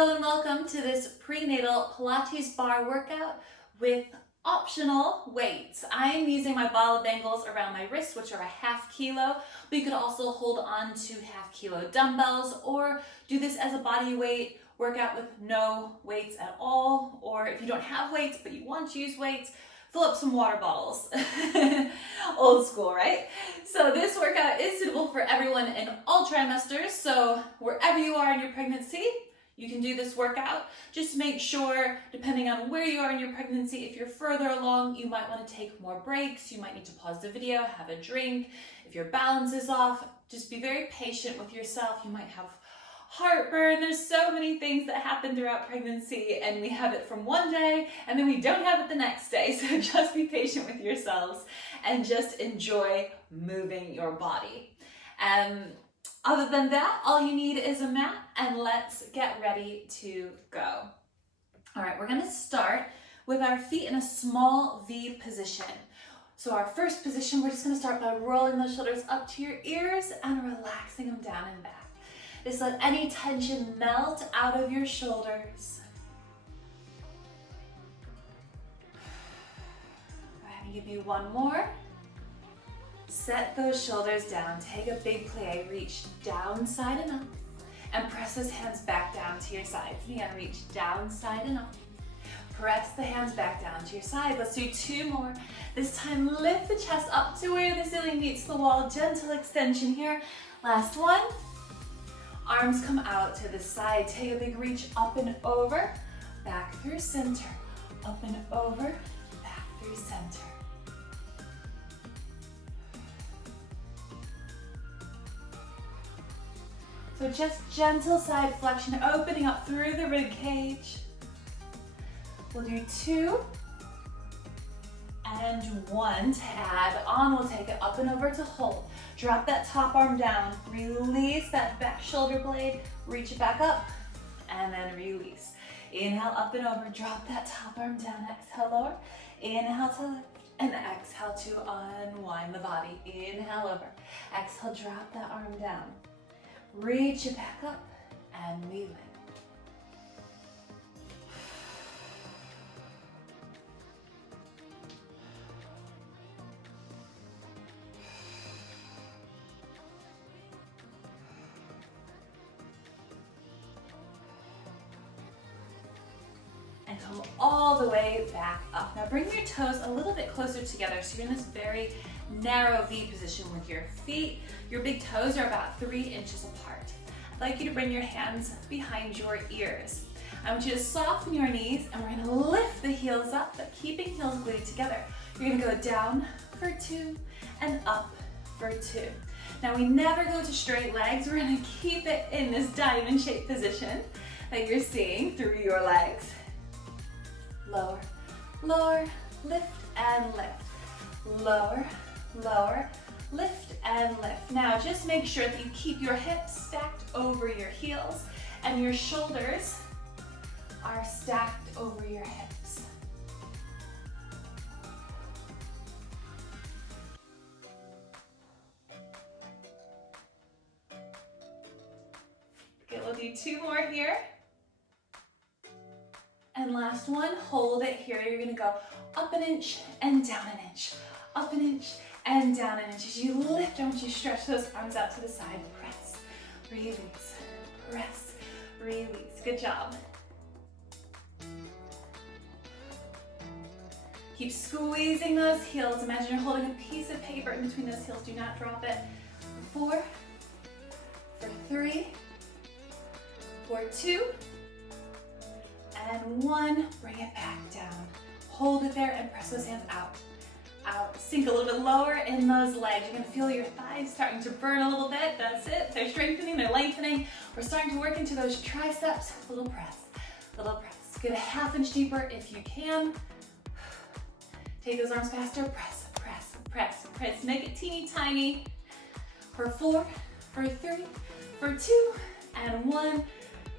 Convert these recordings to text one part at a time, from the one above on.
Hello and welcome to this prenatal Pilates bar workout with optional weights. I'm using my ball of bangles around my wrist, which are a ½ kilo, but you could also hold on to ½ kilo dumbbells or do this as a body weight workout with no weights at all. Or if you don't have weights but you want to use weights, fill up some water bottles. Old school, right? So this workout is suitable for everyone in all trimesters. So wherever you are in your pregnancy, you can do this workout. Just make sure, depending on where you are in your pregnancy, if you're further along, you might want to take more breaks. You might need to pause the video, have a drink. If your balance is off, just be very patient with yourself. You might have heartburn. There's so many things that happen throughout pregnancy, and we have it from one day and then we don't have it the next day. So just be patient with yourselves and just enjoy moving your body. Other than that, all you need is a mat, and let's get ready to go. All right, we're gonna start with our feet in a small V position. So our first position, we're just gonna start by rolling those shoulders up to your ears and relaxing them down and back. Just let any tension melt out of your shoulders. Go ahead and give me one more. Set those shoulders down. Take a big plie. Reach down, side, and up. And press those hands back down to your sides. Again, reach down, side, and up. Press the hands back down to your side. Let's do two more. This time, lift the chest up to where the ceiling meets the wall. Gentle extension here. Last one. Arms come out to the side. Take a big reach up and over. Back through center. Up and over. Back through center. So just gentle side flexion, opening up through the rib cage. We'll do two and one to add on. We'll take it up and over to hold. Drop that top arm down. Release that back shoulder blade. Reach it back up and then release. Inhale up and over. Drop that top arm down. Exhale lower. Inhale to lift and exhale to unwind the body. Inhale over. Exhale, drop that arm down. Reach it back up and we lift. And come all the way back up. Now bring your toes a little bit closer together so you're in this very narrow V position with your feet. Your big toes are about 3 inches apart. I'd like you to bring your hands behind your ears. I want you to soften your knees, and we're gonna lift the heels up, but keeping heels glued together. You're gonna go down for 2 and up for 2. Now we never go to straight legs. We're gonna keep it in this diamond shaped position that you're seeing through your legs. Lower, lower, lift and lift. Lower, lower, lift and lift. Now just make sure that you keep your hips stacked over your heels and your shoulders are stacked over your hips. Okay, we'll do two more here. And last one, hold it here. You're gonna go up an inch and down an inch. Up an inch and down an inch. As you lift, I want you to stretch those arms out to the side. Press, release, press, release. Good job. Keep squeezing those heels. Imagine you're holding a piece of paper in between those heels. Do not drop it. For 4, for 3, for 2, and 1. Bring it back down. Hold it there and press those hands out. Out. Sink a little bit lower in those legs. You're gonna feel your thighs starting to burn a little bit. That's it. They're strengthening, they're lengthening. We're starting to work into those triceps. Little press, little press. Get a ½ inch deeper if you can. Take those arms faster. Press, press, press, press. Make it teeny tiny. For 4, for 3, for 2, and 1.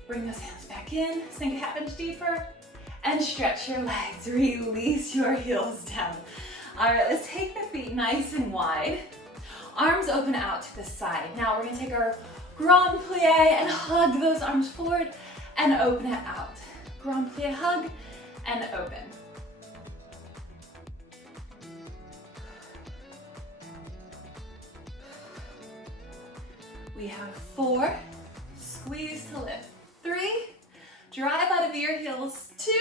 Bring those hands back in. Sink a ½ inch deeper. And stretch your legs. Release your heels down. All right, let's take the feet nice and wide. Arms open out to the side. Now we're gonna take our grand plie and hug those arms forward and open it out. Grand plie hug and open. We have 4, squeeze to lift. 3, drive out of your heels. 2,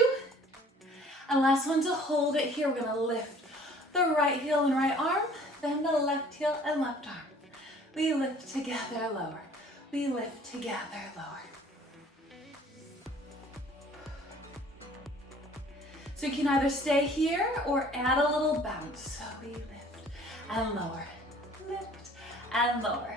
and last one to hold it here. We're gonna lift the right heel and right arm, then the left heel and left arm. We lift together, lower. We lift together, lower. So you can either stay here or add a little bounce. So we lift and lower, lift and lower.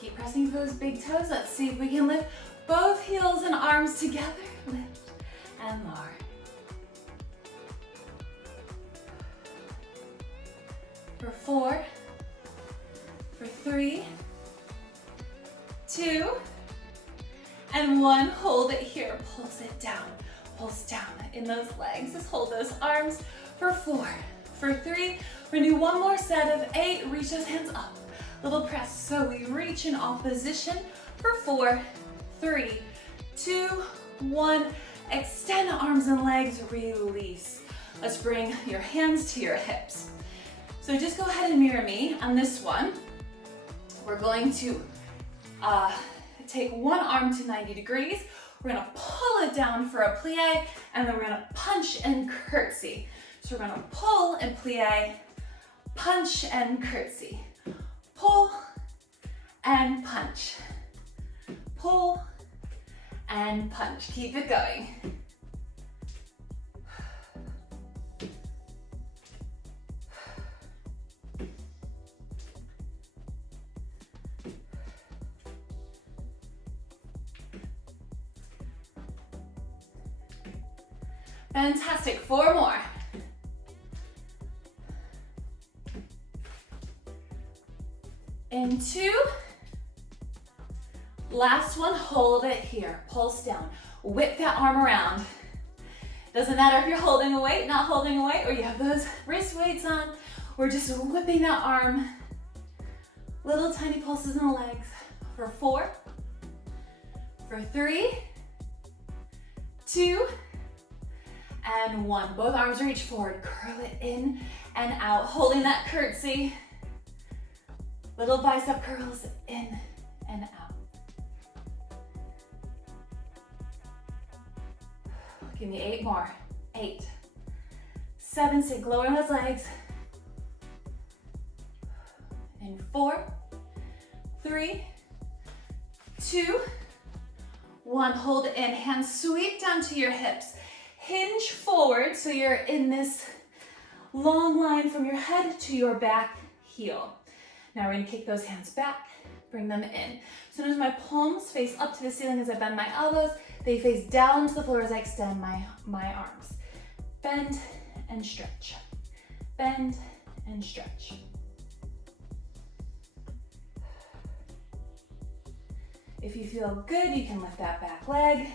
Keep pressing for those big toes. Let's see if we can lift both heels and arms together. Lift and lower. For 4, for 3, 2, and 1. Hold it here. Pulse it down. Pulse down in those legs. Just hold those arms for 4, for 3. We're gonna do one more set of 8. Reach those hands up. Little press. So we reach in opposition for 4, 3, 2, 1. Extend the arms and legs. Release. Let's bring your hands to your hips. So just go ahead and mirror me on this one. We're going to take one arm to 90 degrees. We're gonna pull it down for a plie, and then we're gonna punch and curtsy. So we're gonna pull and plie, punch and curtsy. Pull and punch. Pull and punch. Keep it going. Fantastic, 4 more. And 2. Last one, hold it here. Pulse down. Whip that arm around. Doesn't matter if you're holding a weight, not holding a weight, or you have those wrist weights on. We're just whipping that arm. Little tiny pulses in the legs. For 4, for 3, 2, and 1. Both arms reach forward. Curl it in and out. Holding that curtsy. Little bicep curls in and out. Give me 8 more. 8, 7, sink lower on those legs. And 4, 3, 2, 1. Hold it in. Hands sweep down to your hips. Hinge forward so you're in this long line from your head to your back heel. Now we're gonna kick those hands back, bring them in. So notice my palms face up to the ceiling as I bend my elbows. They face down to the floor as I extend my arms. Bend and stretch. Bend and stretch. If you feel good, you can lift that back leg.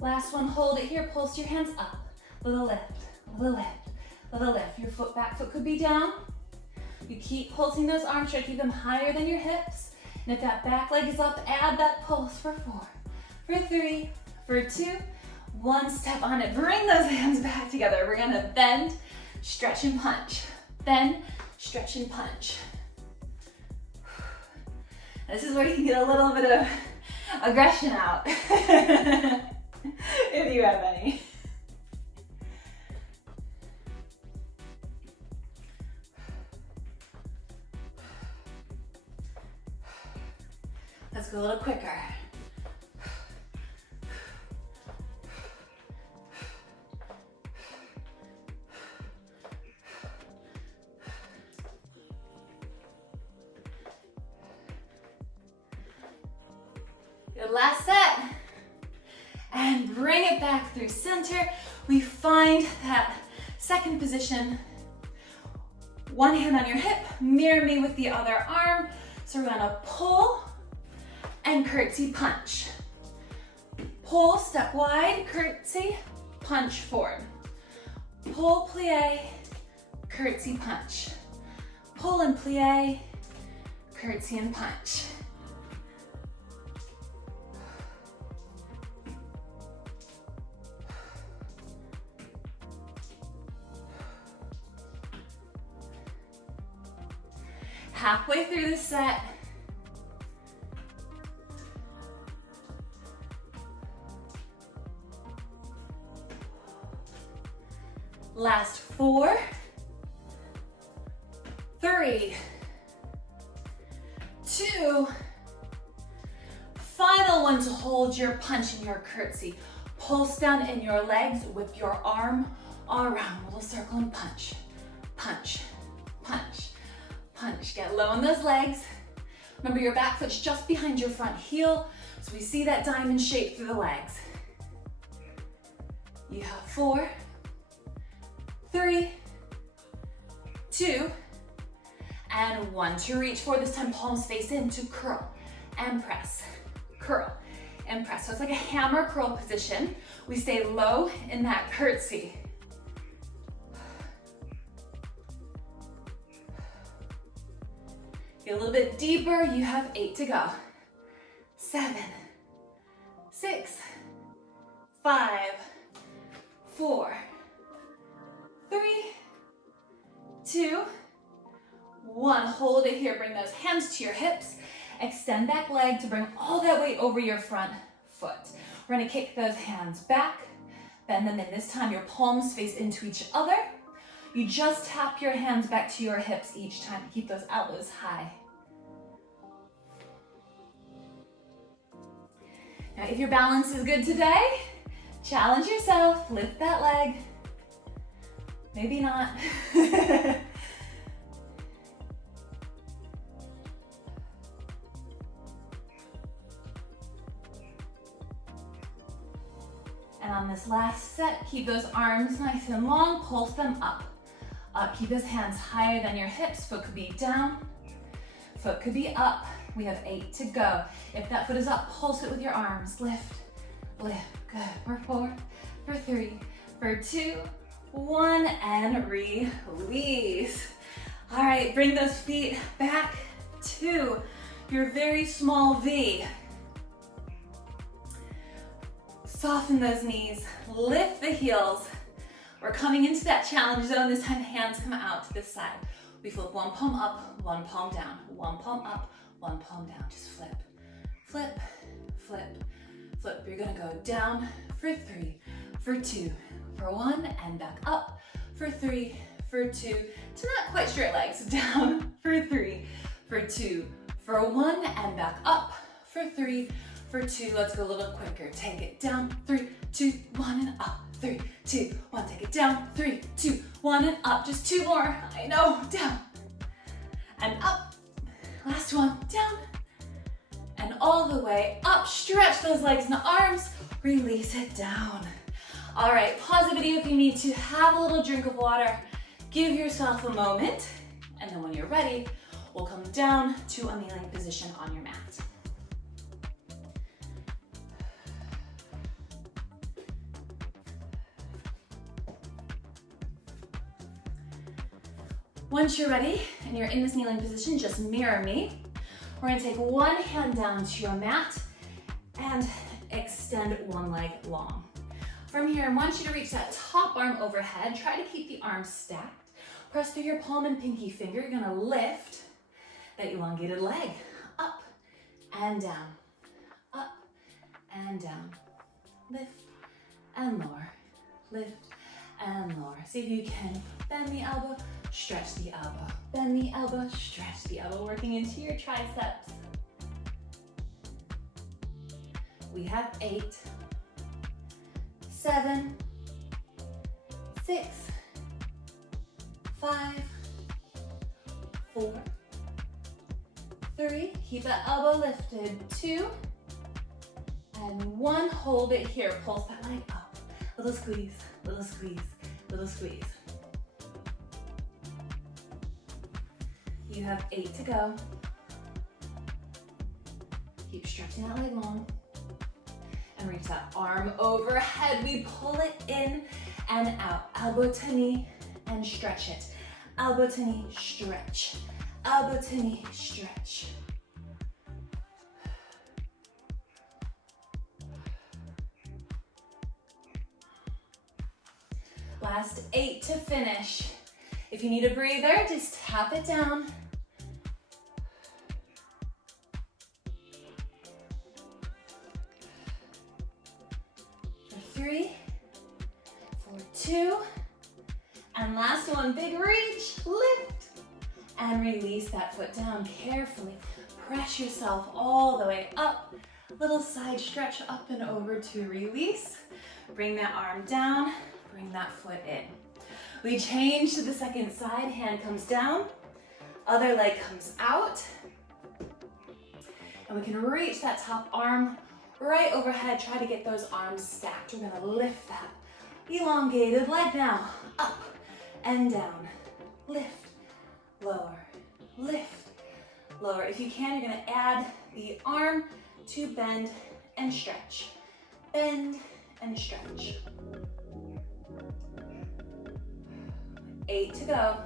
Last one, hold it here, pulse your hands up. Little lift, little lift, little lift. Your back foot could be down. You keep pulsing those arms, try to keep them higher than your hips. And if that back leg is up, add that pulse for 4, for 3, for 2, 1. Step on it, bring those hands back together. We're gonna bend, stretch and punch. Bend, stretch and punch. This is where you can get a little bit of aggression out. If you have any. Let's go a little quicker. Good, last set. And bring it back through center. We find that second position One hand on your hip, mirror me with the other arm. So we're gonna pull and curtsy punch. Pull, step wide, curtsy, punch forward. Pull, plie, curtsy, punch. Pull and plie, curtsy and punch. Halfway through the set. Last 4, 3, 2, final one to hold your punch and your curtsy. Pulse down in your legs with your arm around, little circle and punch, punch, punch, punch. Get low on those legs. Remember your back foot's just behind your front heel, so we see that diamond shape through the legs. You have 4, 3, 2, and 1 to reach for. This time palms face in to curl and press, curl and press. So it's like a hammer curl position. We stay low in that curtsy. Get a little bit deeper. You have 8 to go. 7, 6, 5, 4, 3, 2, 1. Hold it here. Bring those hands to your hips. Extend that leg to bring all that weight over your front foot. We're going to kick those hands back. Bend them in. This time your palms face into each other. You just tap your hands back to your hips each time. Keep those elbows high. Now, if your balance is good today, challenge yourself. Lift that leg. Maybe not. And on this last set, keep those arms nice and long, pulse them up. Up, keep those hands higher than your hips. Foot could be down, foot could be up. We have 8 to go. If that foot is up, pulse it with your arms. Lift, lift, good. For 4, for 3, for 2, 1, and release. All right, bring those feet back to your very small V. Soften those knees, lift the heels. We're coming into that challenge zone. This time, hands come out to the side. We flip one palm up, one palm down, one palm up, one palm down. Just flip, flip, flip, flip. You're gonna go down for 3, for 2, for 1, and back up for 3, for 2, to not quite straight legs. Down for 3, for 2, for 1, and back up for 3, for 2. Let's go a little quicker. Take it down, 3, 2, 1, and up. 3, 2, 1. Take it down, 3, 2, 1, and up. Just 2 more. I know. Down and up. Last one. Down and all the way up. Stretch those legs and arms. Release it down. All right. Pause the video if you need to. Have a little drink of water. Give yourself a moment. And then when you're ready, we'll come down to a kneeling position on your mat. Once you're ready and you're in this kneeling position, just mirror me. We're gonna take one hand down to your mat and extend one leg long. From here, I want you to reach that top arm overhead. Try to keep the arms stacked. Press through your palm and pinky finger. You're gonna lift that elongated leg up and down, up and down. Lift and lower, lift and lower. See if you can bend the elbow, stretch the elbow, bend the elbow, stretch the elbow, working into your triceps. We have 8, 7, 6, 5, 4, 3. Keep that elbow lifted. 2 and 1. Hold it here. Pulse that leg up. Little squeeze, little squeeze, little squeeze. You have 8 to go. Keep stretching that leg long. And reach that arm overhead. We pull it in and out. Elbow to knee and stretch it. Elbow to knee, stretch. Elbow to knee, stretch. Last 8 to finish. If you need a breather, just tap it down. For 3, for 2, and last one, big reach, lift, and release that foot down carefully. Press yourself all the way up. Little side stretch up and over to release. Bring that arm down, bring that foot in. We change to the second side, hand comes down, other leg comes out. And we can reach that top arm right overhead. Try to get those arms stacked. We're gonna lift that elongated leg now, up and down. Lift, lower, lift, lower. If you can, you're gonna add the arm to bend and stretch. Bend and stretch. 8 to go.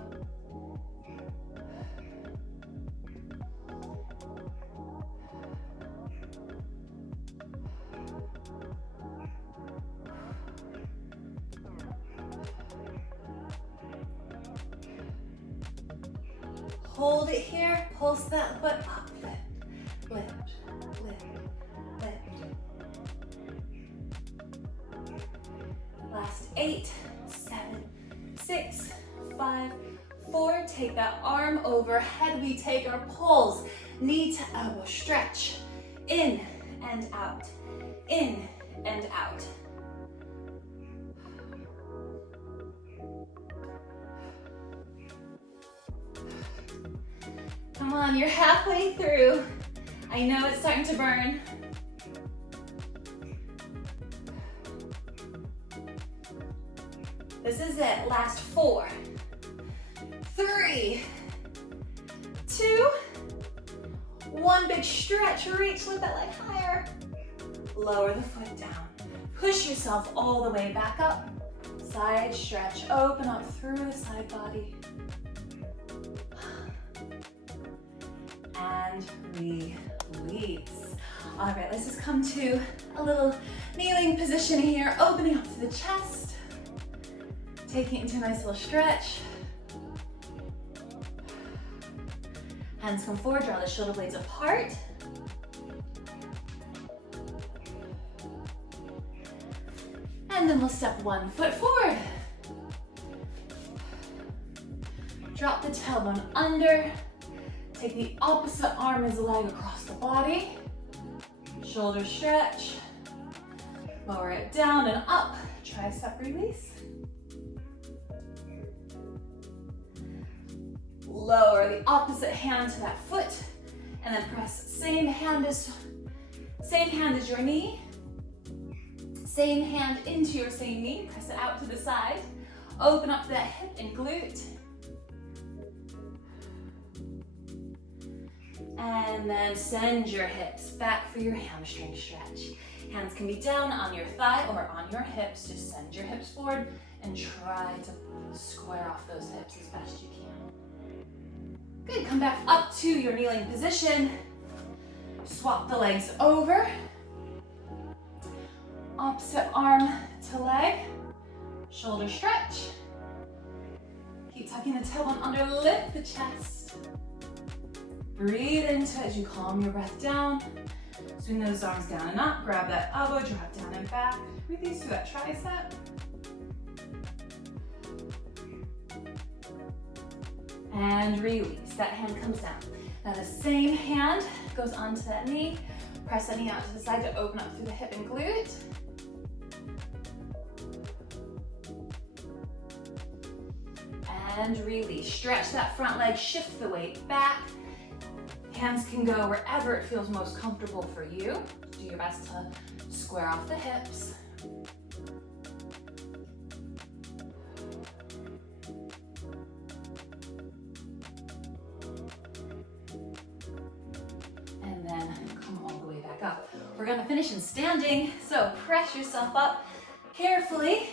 Hold it here, pulse that foot up, lift, lift, lift, lift. Last 8, 7, 6, 5, 4. Take that arm overhead. We take our pulls, knee to elbow, stretch, in and out, in and out. Come on, you're halfway through. I know it's starting to burn. This is it, last 4, 3, 2, 1, big stretch, reach, lift that leg higher. Lower the foot down. Push yourself all the way back up. Side stretch, open up through the side body. And release. All right, let's just come to a little kneeling position here, opening up to the chest, taking it into a nice little stretch. Hands come forward, draw the shoulder blades apart. And then we'll step 1 foot forward. Drop the tailbone under. Take the opposite arm as leg across the body. Shoulder stretch. Lower it down and up. Tricep release. Lower the opposite hand to that foot. And then press same hand as your knee. Same hand into your same knee. Press it out to the side. Open up that hip and glute. And then send your hips back for your hamstring stretch. Hands can be down on your thigh or on your hips. Just send your hips forward and try to square off those hips as best you can. Good, come back up to your kneeling position. Swap the legs over. Opposite arm to leg. Shoulder stretch. Keep tucking the tailbone under, lift the chest. Breathe into it as you calm your breath down. Swing those arms down and up. Grab that elbow, drop down and back. Release through that tricep. And release. That hand comes down. Now the same hand goes onto that knee. Press that knee out to the side to open up through the hip and glute. And release. Stretch that front leg, shift the weight back. Hands can go wherever it feels most comfortable for you. Do your best to square off the hips. gonna finish in standing, so press yourself up carefully.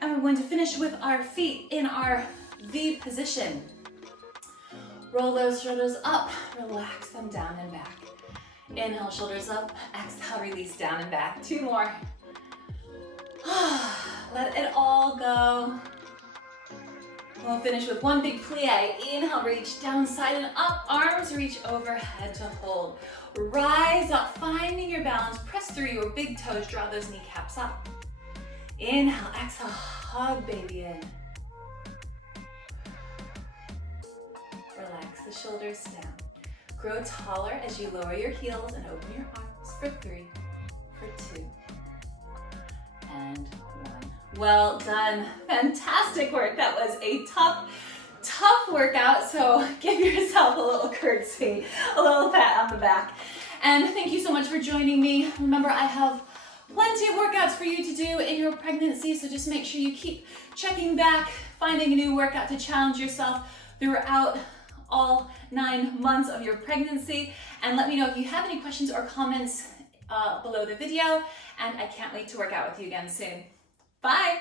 And we're going to finish with our feet in our V position. Roll those shoulders up, relax them down and back. Inhale, shoulders up, exhale, release down and back. 2 more. Let it all go. We'll finish with 1 big plie. Inhale, reach down, side and up, arms reach overhead to hold. Rise up, finding your balance, press through your big toes, draw those kneecaps up. Inhale, exhale, hug baby in. Relax the shoulders down. Grow taller as you lower your heels and open your arms for 3, for 2, and 1. Well done. Fantastic work. That was a tough workout, so give yourself a little curtsy, a little pat on the back. And thank you so much for joining me. Remember, I have plenty of workouts for you to do in your pregnancy, so just make sure you keep checking back, finding a new workout to challenge yourself throughout all 9 months of your pregnancy. And let me know if you have any questions or comments below the video, and I can't wait to work out with you again soon. Bye!